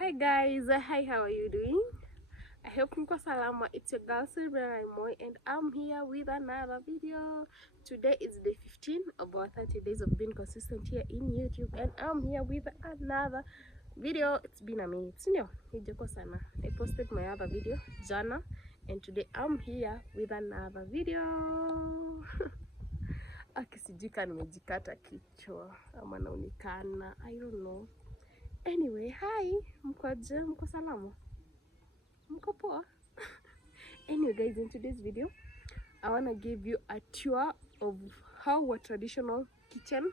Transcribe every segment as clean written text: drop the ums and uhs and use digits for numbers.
Hi guys, hi, how are you doing? I hope mko salama. It's your girl Silvia Moy and I'm here with another video. Today is day 15 of our 30 days of being consistent here in YouTube, and I'm here with another video. It's been a minute, sindio? Hijako sana. I posted my other video jana, and today I'm here with another video. Akisijika nimejikata kichwa ama naonekana, I don't know. Anyway, hi, mkoje, mko salama, mko poa? Anyway guys, in today's video I want to give you a tour of how a traditional kitchen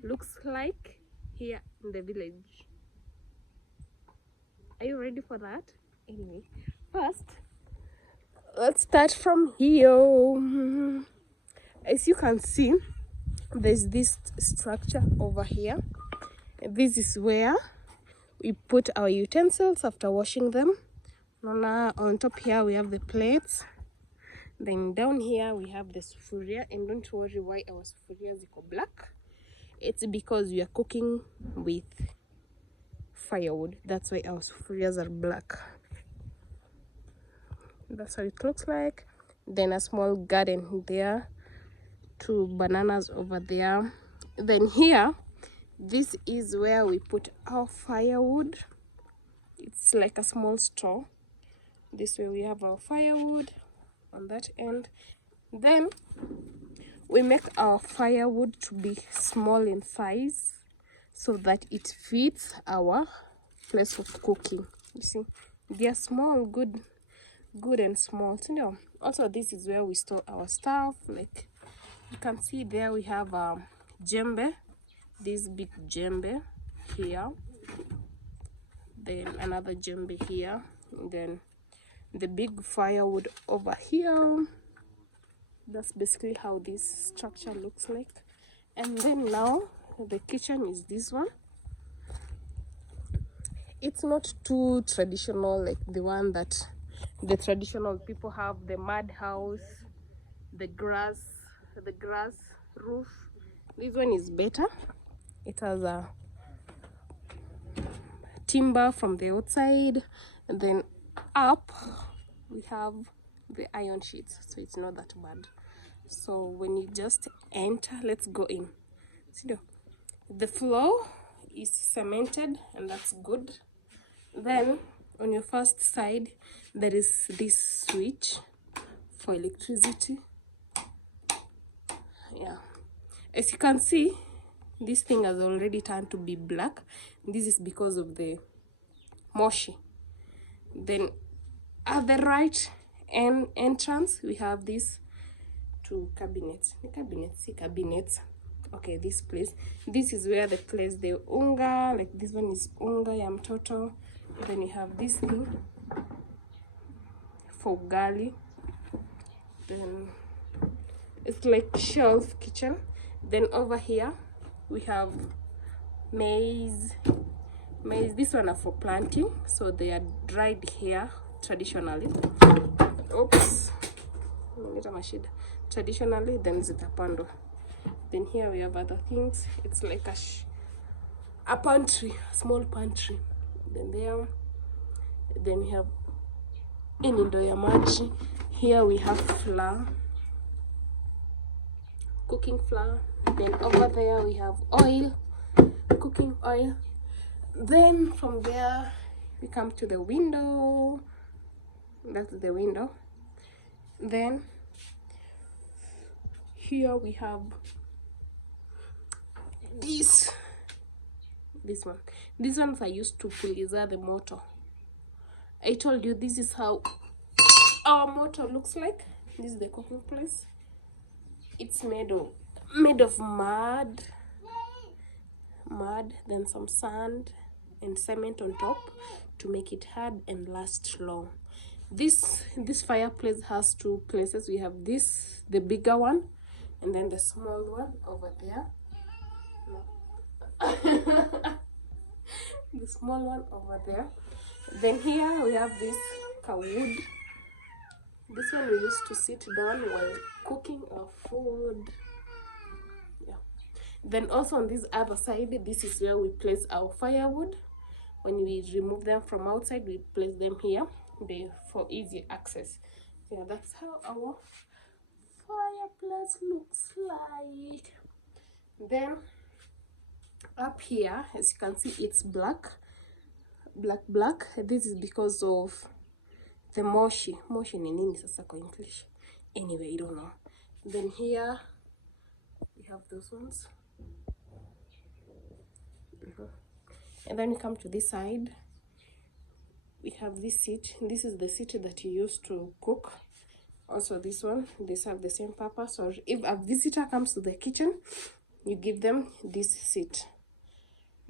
looks like here in the village. Are you ready for that? Anyway, first let's start from here. As you can see, there's this structure over here. This is where we put our utensils after washing them. On top here we have the plates, then down here we have the sufuria. And don't worry why our sufuria ziko black, it's because we are cooking with firewood. That's why our sufurias are black. That's how it looks like. Then a small garden there, 2 bananas over there. Then here, this is where we put our firewood. It's like a small store. This way we have our firewood on that end. Then we make our firewood to be small in size so that it fits our place of cooking. You see, they are small, good and small. So no. Also, this is where we store our stuff. Like you can see there, we have djembe, this big djembe here, then another djembe here, and then the big firewood over here. That's basically how this structure looks like. And then now the kitchen is this one. It's not too traditional like the one that the traditional people have, the mud house, the grass roof. This one is better. It has a timber from the outside, and then up we have the iron sheets, so it's not that bad. So when you just enter, let's go in. See, the floor is cemented, and that's good. Then on your first side there is this switch for electricity. Yeah, as you can see, this thing has already turned to be black. This is because of the moshi. Then at the right entrance we have these 2 cabinets. Cabinets. Okay, this place, this is where they place the unga. Like this one is unga ya mtoto. Then you have this thing for ugali. Then it's like shelf kitchen. Then over here we have maize. This one are for planting, so they are dried here traditionally. Oops, traditionally, then zitapandwa. Then here we have other things. It's like a pantry, a small pantry. Then there, then we have inindo ya maji. Here we have flour, cooking flour. Then over there we have oil, cooking oil. Then from there we come to the window. That's the window. Then here we have this one. These ones are used to puliza the motor. I told you this is how our motor looks like. This is the cooking place. It's made of mud, then some sand and cement on top to make it hard and last long. This fireplace has 2 places. We have this, the bigger one, and then the small one over there. The small one over there. Then here we have this wood. This one we used to sit down while cooking our food. Yeah. Then also on this other side, this is where we place our firewood. when we remove them from outside, we place them here for easy access. Yeah, that's how our fireplace looks like. Then up here, as you can see, it's black. This is because of the moshi ni nini sasa kwa English, anyway, I don't know. Then here we have those ones. And then we come to this side, we have this seat. This is the seat that you use to cook. Also this one, they serve the same purpose. Or if a visitor comes to the kitchen, you give them this seat.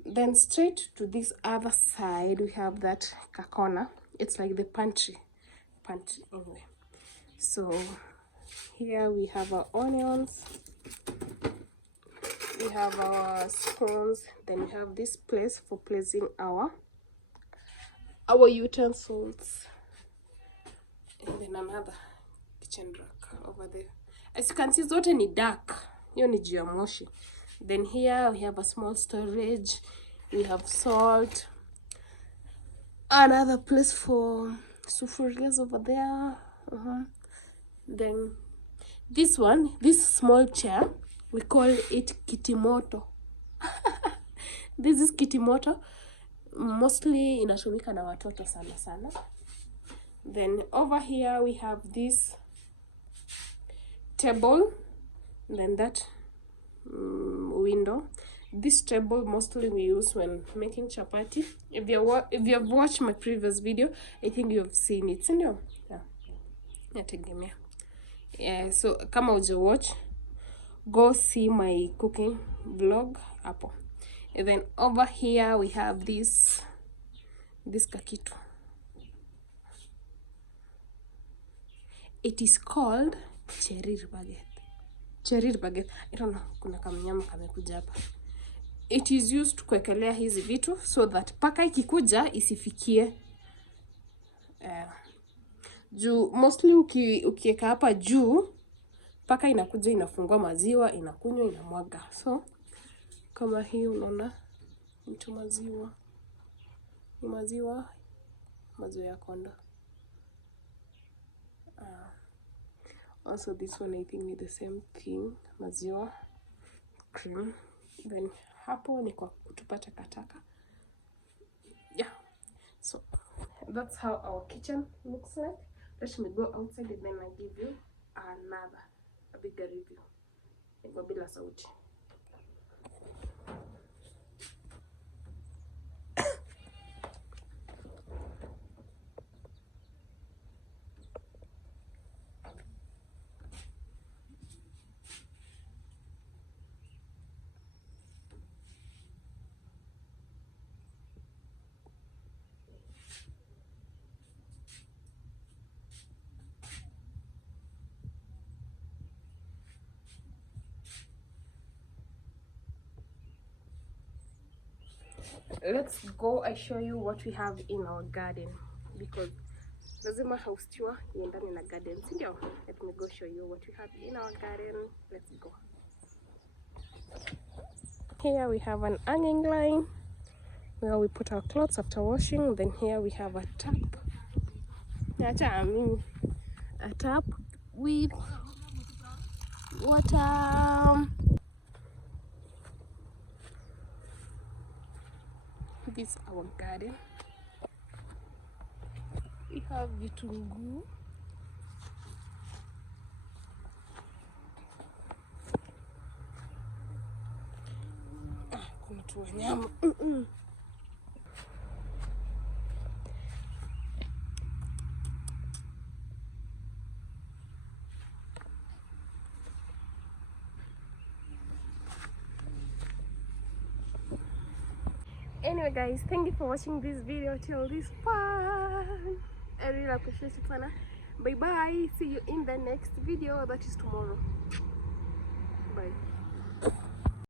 Then straight to this other side, we have that corner. It's like the pantry anyway. So here we have our onions, we have our spoons, then we have this place for placing our utensils, and then another kitchen rack over there. As you can see, zote ni dark, hiyo ni juu ya moshi. Then here we have a small storage, we have salt, another place for sufurias over there. Then this small chair, we call it kitimoto. This is kitimoto, mostly inatumika na watoto sana. Then over here we have this table, then that window. This table mostly we use when making chapati. If you have watched my previous video, I think you have seen it, sindio? Yeah. Yeah, so kama uja watch, go see my cooking vlog hapo. And then over here we have this kakitu. It is called cherry baguette. I don't know, kuna kamnyama kamekuja hapa. It is used kuwekelea hizi vitu so that paka ikikuja isifikie. Juu mostly ukieka hapa juu, paka inakuja inafungua maziwa, inakunywa, inamwaga. So kama hii unaona mtu maziwa ya konda. Also this one I think ni the same thing, maziwa, cream. Then hapo ni kwa kutupa takataka. Yeah, so that's how our kitchen looks like. Let me go outside and then I give you a bigger review. Iko bila sauti. Let's go, I show you what we have in our garden, because lazima house tour iendane na garden, sindio? Let me go show you what we have in our garden. Let's go. Here we have an hanging line where we put our clothes after washing. Then here we have a tap. A tap with water. This is our garden. We have vitunguu. Kuna tu wanyama. Anyway guys, thank you for watching this video till this part. I really appreciate it, Sana. Bye bye. See you in the next video, that is tomorrow. Bye.